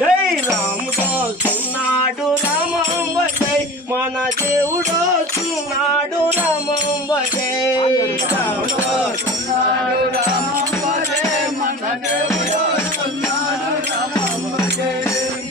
జై రాముడు వస్తున్నాడు రామంబ జై మన దేవుడు వస్తున్నాడు రామంబ జై రాముడు వస్తున్నాడు రామంబ జై మన దేవుడు వస్తున్నాడు రామంబ జై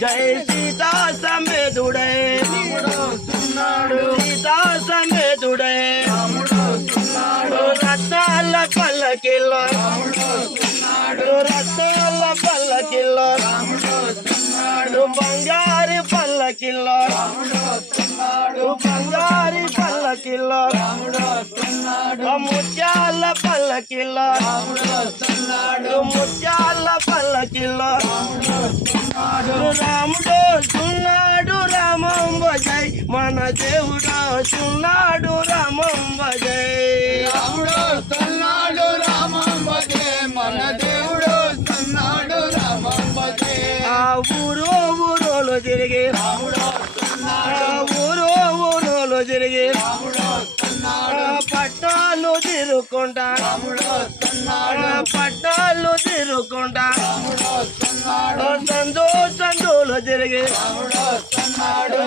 జై సీతా సమేతుడై రాముడు వస్తున్నాడు సీతా సమేతుడై రాముడు వస్తున్నాడు రత్నాల పల్లకిలో రాముడు వస్తున్నాడు రత్నాల పల్లకిలో రాముడు వస్తున్నాడు బంగారు పల్లకిలో రాముడు వస్తున్నాడు బంగారు పల్లకిలో రాముడు వస్తున్నాడు ముత్యాల పల్లకిలో రాముడు వస్తున్నాడు ముత్యాల పల్లకిలో రాముడు వస్తున్నాడు రాముడు వస్తున్నాడు రామంబ జై మన దేవుడు వస్తున్నాడు రామంబ జై రాముడు వస్తున్నాడు రామంబ జై మన దేవుడు వస్తున్నాడు రామంబ జై ఆ ఊరోలు తిరిగి రాముడు వస్తున్నాడు ఊరోలు తిరిగి రాముడు వస్తున్నాడు పట్టాలు తిరుక్కుంటా రాముడు వస్తున్నాడు పట్టాలు తిరుక్కుంటా రాముడు వస్తున్నాడు సందులు తిరిగి రాముడు వస్తున్నాడు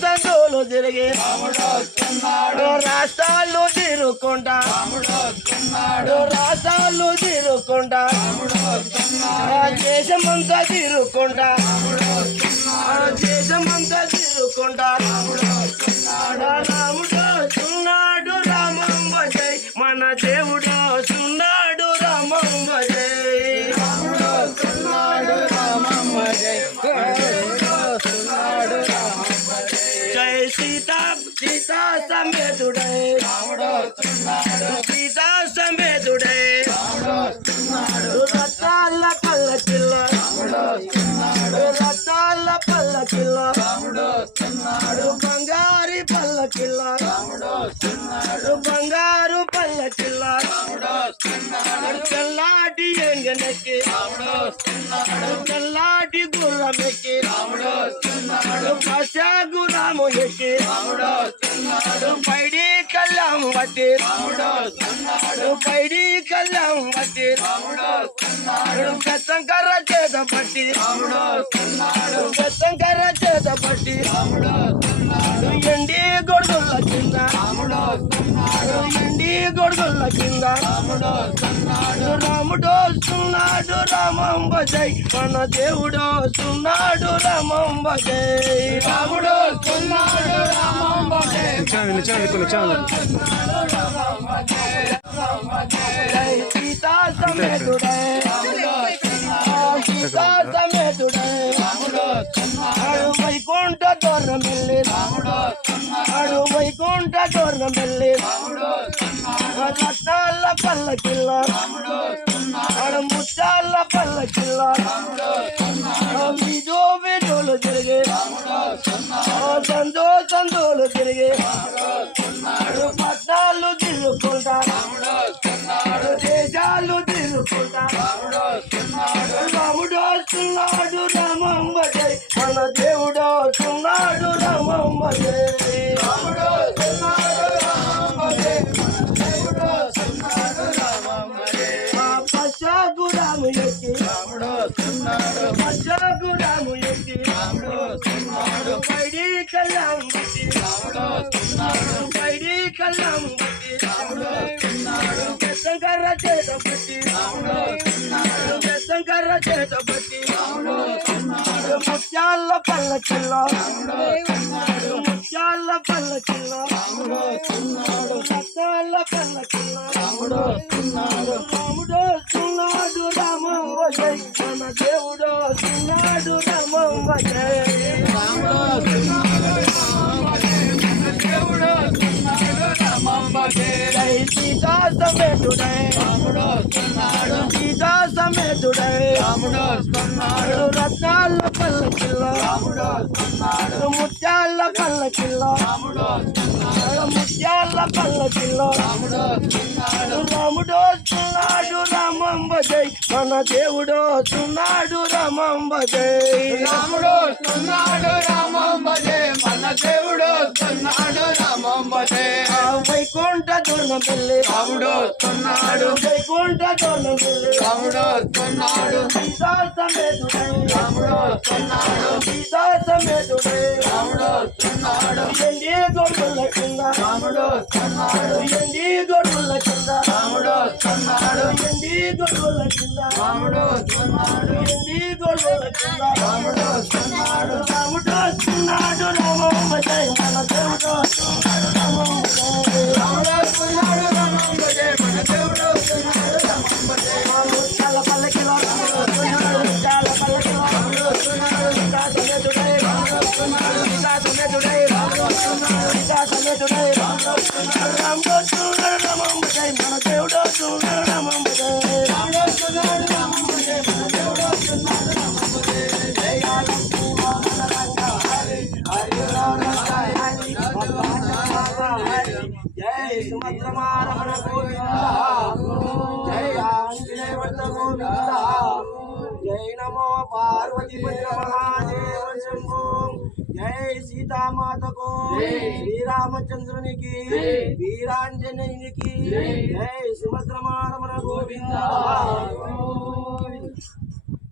సందులు తిరిగి రాముడు వస్తున్నాడు రాష్ట్రాలు తిరుక్కుంటా రాముడు వస్తున్నాడు రాష్ట్రాలు తిరుక్కుంటా రాముడు వస్తున్నాడు దేశమంతా తిరుక్కుంటా రాముడు వస్తున్నాడు దేశమంతా తిరుక్కుంటా రాముడు వస్తున్నాడు రాముడు వస్తున్నాడు రామంబ జై మన దేవుడు వస్తున్నాడు రామంబ జై రాముడు వస్తున్నాడు రామంబ జై జై సీతా సీతా సమేతుడై రాముడు వస్తున్నాడు సీతా సమేతుడై రాముడు వస్తున్నాడు రత్నాల పల్లకిలో రాముడు వస్తున్నాడు రత్నాల పల్లకిలో రాముడు వస్తున్నాడు బంగారు పల్లకిలో రాముడు వస్తున్నాడు బంగారు పల్లకిలో రాముడు వస్తున్నాడు తెల్లాటి ఎంగనెక్కి రాముడు వస్తున్నాడు తెల్లాటి గుర్రమెక్కి రాముడు వస్తున్నాడు పశాగురాము ఎక్కి రాముడు వస్తున్నాడు పైడి కళ్ళం బట్టి రాముడు వస్తున్నాడు పైడి కళ్ళం బట్టి రాముడు వస్తున్నాడు బెత్తంకర్ర చేత పట్టి రాముడు వస్తున్నాడు బెత్తంకర్ర చేత పట్టి రాముడు వస్తున్నాడు ఎండి గొడుగుల కింద రాముడు వస్తున్నాడు ఎండి గొడుగుల కింద రాముడు వస్తున్నాడు రాముడు వస్తున్నాడు రామంబ జై మన దేవుడు వస్తున్నాడు రామంబ జై రాముడు వస్తున్నాడు రామంబ జై జై సీతా సమేతుడై సీతా సమేతుడై రాముడు వస్తున్నాడు వైకుంఠ దూరమెల్లి రాముడు వస్తున్నాడు వైకుంఠ దూరమెల్లి రాముడు వస్తున్నాడు రత్నాల పల్లకిలో రాముడు వస్తున్నాడు ముత్యాల పల్లకిలో రాముడు వస్తున్నాడు వీధులు తిరిగి రాముడు వస్తున్నాడు సందులు తిరిగి రాముడు వస్తున్నాడు పట్నాలు తిరుగుకుంటా రాముడు వస్తున్నాడు దేశాలు తిరుగుకుంటా రాముడు వస్తున్నాడు రాముడు వస్తున్నాడు రామంబ జై మన దేవుడు వస్తున్నాడు రామంబ జై రాముడు వస్తున్నాడు రామంబ జై దేవుడు వస్తున్నాడు రామంబ జై పశ్చాగురాము ఎక్కి రాముడు వస్తున్నాడు పశ్చాగురాము ఎక్కి రాముడు వస్తున్నాడు పైడి కళ్ళం బట్టి రాముడు వస్తున్నాడు పైడి కళ్ళం బట్టి రాముడు వస్తున్నాడు బెత్తంకర్ర చేత పట్టి రాముడు వస్తున్నాడు బెత్తంకర్ర చేత పట్టి రాముడు వస్తున్నాడు ముత్యాల పల్లకిలో రాముడు వస్తున్నాడు ముత్యాల పల్లకిలో రాముడు వస్తున్నాడు రత్నాల పల్లకిలో రాముడు వస్తున్నాడు రాముడు వస్తున్నాడు రామంబ జై మన దేవుడు వస్తున్నాడు రామంబ జై రాముడు వస్తున్నాడు రామంబ జై మన దేవుడు వస్తున్నాడు రామంబ జై జై సీతా సమేతుడై రాముడు వస్తున్నాడు సీతా సమేతుడై రాముడు వస్తున్నాడు రత్నాల పల్లకిలో రాముడు వస్తున్నాడు ముత్యాల పల్లకిలో రాముడు వస్తున్నాడు ముత్యాల పల్లకిలో రాముడు వస్తున్నాడు రాముడు వస్తున్నాడు రామంబ జై మన దేవుడు వస్తున్నాడు రామంబ జై రాముడు వస్తున్నాడు రామంబ జై మన దేవుడు వస్తున్నాడు రామంబ జై వైకుంఠ దూరం పెళ్లి రాముడు వస్తున్నాడు వైకుంఠ తోరణం పెళ్లి రాముడు వస్తున్నాడు సీతా సమేతుడై రాముడు వస్తున్నాడు సీతా సమేతుడై రాముడు వస్తున్నాడు ఎండి గొర్రెల కింద రాముడు వస్తున్నాడు ఎండి గొర్రెల కింద రాముడు వస్తున్నాడు ఎండి గొర్రెల కింద రాముడు వస్తున్నాడు ఎండి గొర్రెల కింద రాముడు వస్తున్నాడు రాముడు వస్తున్నాడు రామమ్మ జయ మన దేవుడు వస్తున్నాడు రామమ్మ జయ రాముడు వస్తున్నాడు రామమ్మ జయ మన దేవుడు వస్తున్నాడు రామమ్మ జయ చాలా పల్లకిలో రాముడు వస్తున్నాడు చాలా పల్లకిలో రాముడు వస్తున్నాడు సీతా సమేతుడై రాముడు వస్తున్నాడు సీతా సమేతుడై రాముడు వస్తున్నాడు సీతా సమేతుడై రాముడు వస్తున్నాడు రాముడు వస్తున్నాడు రామమ్మ జయ మన దేవుడు వస్తున్నాడు రామమ్మ జయ రాముడు వస్తున్నాడు రామమ్మ జయ మన దేవుడు వస్తున్నాడు రామమ్మ జయ జయ లక్ష్మీ మోహన రంగ హరి హరి రామ హరి హరి జై సుమద్రమారమణ గోవింద జై ఆంజనేయ గోవింద జై నమో పార్వతీ మహాదేవ శంభో జై సీతామాతకు శ్రీరామచంద్రునికి వీరాంజనేయునికి జై సుమద్రమారమణ గోవింద